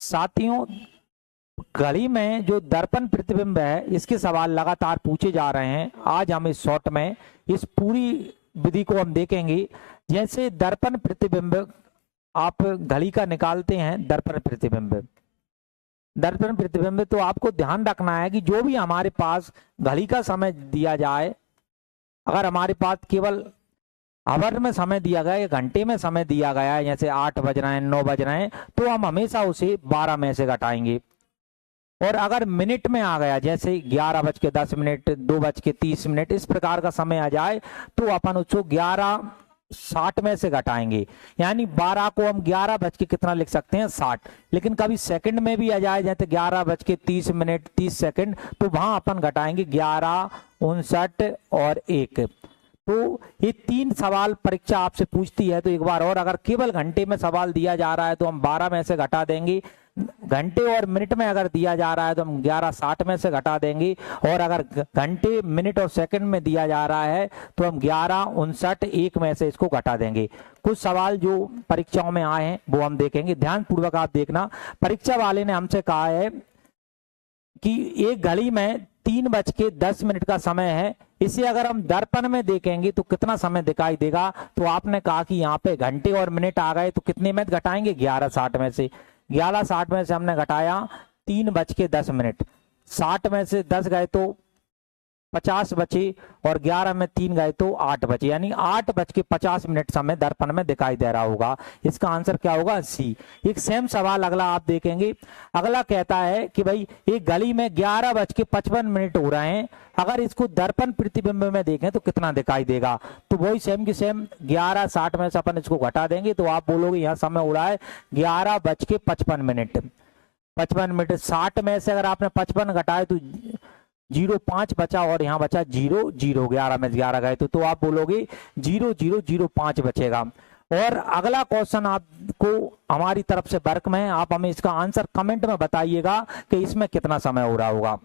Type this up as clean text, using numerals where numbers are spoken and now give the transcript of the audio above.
साथियों, घड़ी में जो दर्पण प्रतिबिंब है इसके सवाल लगातार पूछे जा रहे हैं। आज हम इस शॉर्ट में इस पूरी विधि को हम देखेंगे। जैसे दर्पण प्रतिबिंब आप घड़ी का निकालते हैं, दर्पण प्रतिबिंब तो आपको ध्यान रखना है कि जो भी हमारे पास घड़ी का समय दिया जाए, अगर हमारे पास केवल आवर में समय दिया गया या घंटे में समय दिया गया है, जैसे 8 बज रहे हैं, 9 बज रहे हैं, तो हम हमेशा उसे 12 में से घटाएंगे। और अगर मिनट में आ गया, जैसे 11:10, 2:30, इस प्रकार का समय आ जाए, तो अपन उसको 11:60 में से घटाएंगे। यानी 12 को हम 11 बज के कितना लिख सकते हैं, 60। लेकिन कभी सेकंड में भी आ जाए, जैसे 11:30, 30 सेकंड, तो वहां अपन घटाएंगे 11, 59 और 1। तो ये 3 सवाल परीक्षा आपसे पूछती है। तो एक बार और, अगर केवल घंटे में सवाल दिया जा रहा है तो हम 12 में से घटा देंगे। घंटे और मिनट में अगर दिया जा रहा है तो हम 11:60 में से घटा देंगे। और अगर घंटे, मिनट और सेकंड में दिया जा रहा है तो हम 11, 59, 1 में से इसको घटा देंगे। कुछ सवाल जो परीक्षाओं में आए हैं वो हम देखेंगे, ध्यान पूर्वक आप देखना। परीक्षा वाले ने हमसे कहा है कि एक घड़ी में 3:10 का समय है, इसे अगर हम दर्पण में देखेंगे तो कितना समय दिखाई देगा। तो आपने कहा कि यहाँ पे घंटे और मिनट आ गए, तो कितने में घटाएंगे, 11:60 में से। 11:60 में से हमने घटाया 3:10। 60 में से 10 गए तो 50 बचे, और 11 में 3 गए तो 8 बचे। यानी 8:50 समय दर्पण में दिखाई दे रहा होगा। इसका आंसर क्या होगा, सी। एक सेम सवाल अगला आप देखेंगे। अगला कहता है कि भाई एक घड़ी में 11:55 हो रहे हैं, अगर इसको दर्पण प्रतिबिंब में देखें तो कितना दिखाई देगा। तो वही सेम की सेम 11:60 में से अपन इसको घटा देंगे, तो आप बोलोगे यहाँ समय हो रहा है 11:55। 55 मिनट। 60 में से अगर आपने 55 घटाए तो 0.5 बचा, और यहाँ बचा 0, 0। 11 में 11 गए तो आप बोलोगे 0.005 बचेगा। और अगला क्वेश्चन आपको हमारी तरफ से वर्क में है, आप हमें इसका आंसर कमेंट में बताइएगा कि इसमें कितना समय हो रहा होगा।